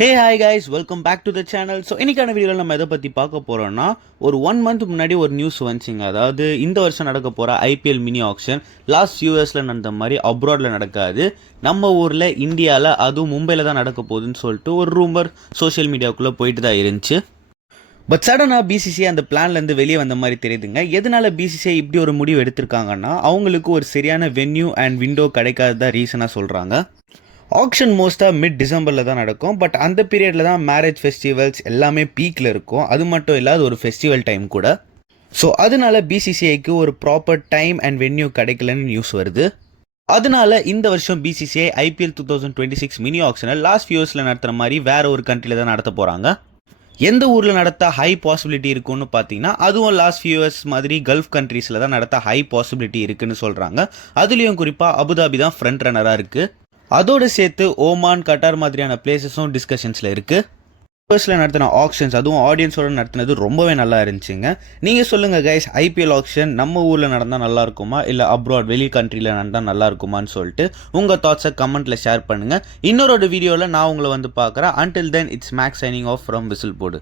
Hey hi guys, welcome back to the channel. So இன்னைக்கான வீடியோவில் நம்ம எதை பற்றி பார்க்க போகிறோம்னா, ஒரு 1 மந்த் முன்னாடி ஒரு நியூஸ் வந்துச்சிங்க. அதாவது இந்த வருஷம் நடக்க போகிற ஐபிஎல் மினி ஆக்ஷன் லாஸ்ட் யூஎஸில் நடந்த மாதிரி அப்ராடில் நடக்காது, நம்ம ஊரில் இந்தியாவில் அதுவும் மும்பையில் தான் நடக்க போகுதுன்னு சொல்லிட்டு ஒரு ரூமர் சோஷியல் மீடியாவுக்குள்ளே போயிட்டு தான் இருந்துச்சு. பட் சடனாக பிசிசிஐ அந்த பிளான்லேருந்து வெளியே வந்த மாதிரி தெரியுதுங்க. எதனால பிசிசிஐ இப்படி ஒரு முடிவு எடுத்திருக்காங்கன்னா, அவங்களுக்கு ஒரு சரியான வென்யூ அண்ட் விண்டோ கிடைக்காததா ரீசனாக சொல்கிறாங்க. ஆக்ஷன் மோஸ்ட்டாக மிட் டிசம்பரில் தான் நடக்கும். பட் அந்த பீரியடில் தான் மேரேஜ் ஃபெஸ்டிவல்ஸ் எல்லாமே பீக்கில் இருக்கும். அது மட்டும் இல்லாத ஒரு ஃபெஸ்டிவல் டைம் கூட. ஸோ அதனால பிசிசிஐக்கு ஒரு ப்ராப்பர் டைம் அண்ட் வென்யூ கிடைக்கலன்னு நியூஸ் வருது. அதனால இந்த வருஷம் பிசிசிஐ ஐபிஎல் 2026 மினி ஆக்ஷனை லாஸ்ட் இயர்ஸில் நடத்துகிற மாதிரி வேற ஒரு கண்ட்ரியில் தான் நடத்த போகிறாங்க. எந்த ஊரில் நடத்த ஹை பாசிபிலிட்டி இருக்குன்னு பார்த்தீங்கன்னா, அதுவும் லாஸ்ட் இயர்ஸ் மாதிரி கல்ஃப் கண்ட்ரீஸில் தான் நடத்த ஹை பாசிபிலிட்டி இருக்குன்னு சொல்கிறாங்க. அதுலேயும் குறிப்பாக அபுதாபி தான் ஃப்ரண்ட் ரன்னராக இருக்குது. அதோடு சேர்த்து ஓமான், கட்டார் மாதிரியான பிளேசஸும் டிஸ்கஷன்ஸில் இருக்குது. யூஎஸில் நடத்தின ஆக்ஷன்ஸ், அதுவும் ஆடியன்ஸோடு நடத்தினது ரொம்பவே நல்லா இருந்துச்சுங்க. நீங்கள் சொல்லுங்கள் கைஸ், ஐபிஎல் ஆக்ஷன் நம்ம ஊரில் நடந்தால் நல்லா இருக்குமா, இல்லை அப்ராட் வெளி கண்ட்ரியில் நடந்தால் நல்லா இருக்குமான்னு சொல்லிட்டு உங்கள் தாட்ஸை கமெண்ட்டில் ஷேர் பண்ணுங்கள். இன்னொரு வீடியோவில் நான் உங்களை வந்து பார்க்குறேன். Until then it's Max signing off from whistle board.